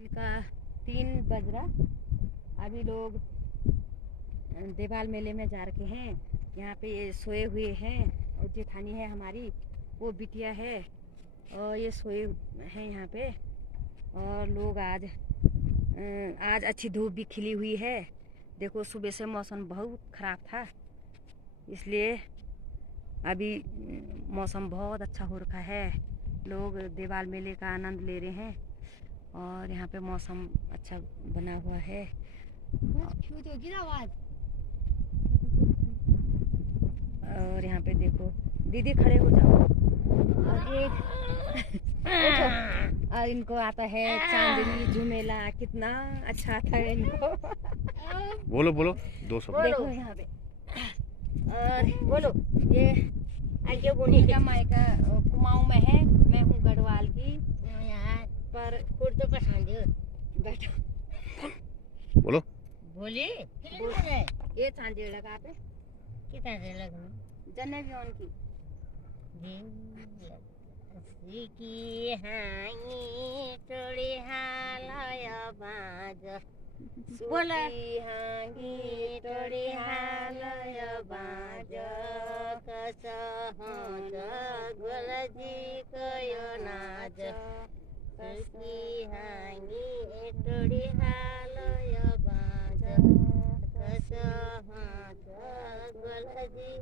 इनका 3 बज रहा। अभी लोग देवाल मेले में जा रखे हैं। यहाँ पे ये सोए हुए हैं और जेठानी है हमारी, वो बिटिया है और ये सोए हैं यहाँ पे। और लोग आज अच्छी धूप भी खिली हुई है। देखो सुबह से मौसम बहुत ख़राब था, इसलिए अभी मौसम बहुत अच्छा हो रखा है। लोग देवाल मेले का आनंद ले रहे हैं और यहाँ पे मौसम अच्छा बना हुआ है। और यहाँ पे देखो, दीदी खड़े हो जाओ। और एक और इनको आता है चांदनी झुमेला, कितना अच्छा आता है इनको। बोलो बोलो 200 देखो यहाँ पे। और बोलो, ये आगे बोनी का मायका कुमाऊं में है, मैं हूँ गढ़वाल की। पर कुर्तो पसंद है। बैठो बोलो। बोली ये चांदी लगा पे कितना लगा जन्ने भी उनकी की हांगी टोड़ी हालय बाज बोला हांगी टोड़ी हालय बाज कस हाथ गोलजी कयो नाज की हांगी टोड़ी हालय बाज कस हाथ गोलजी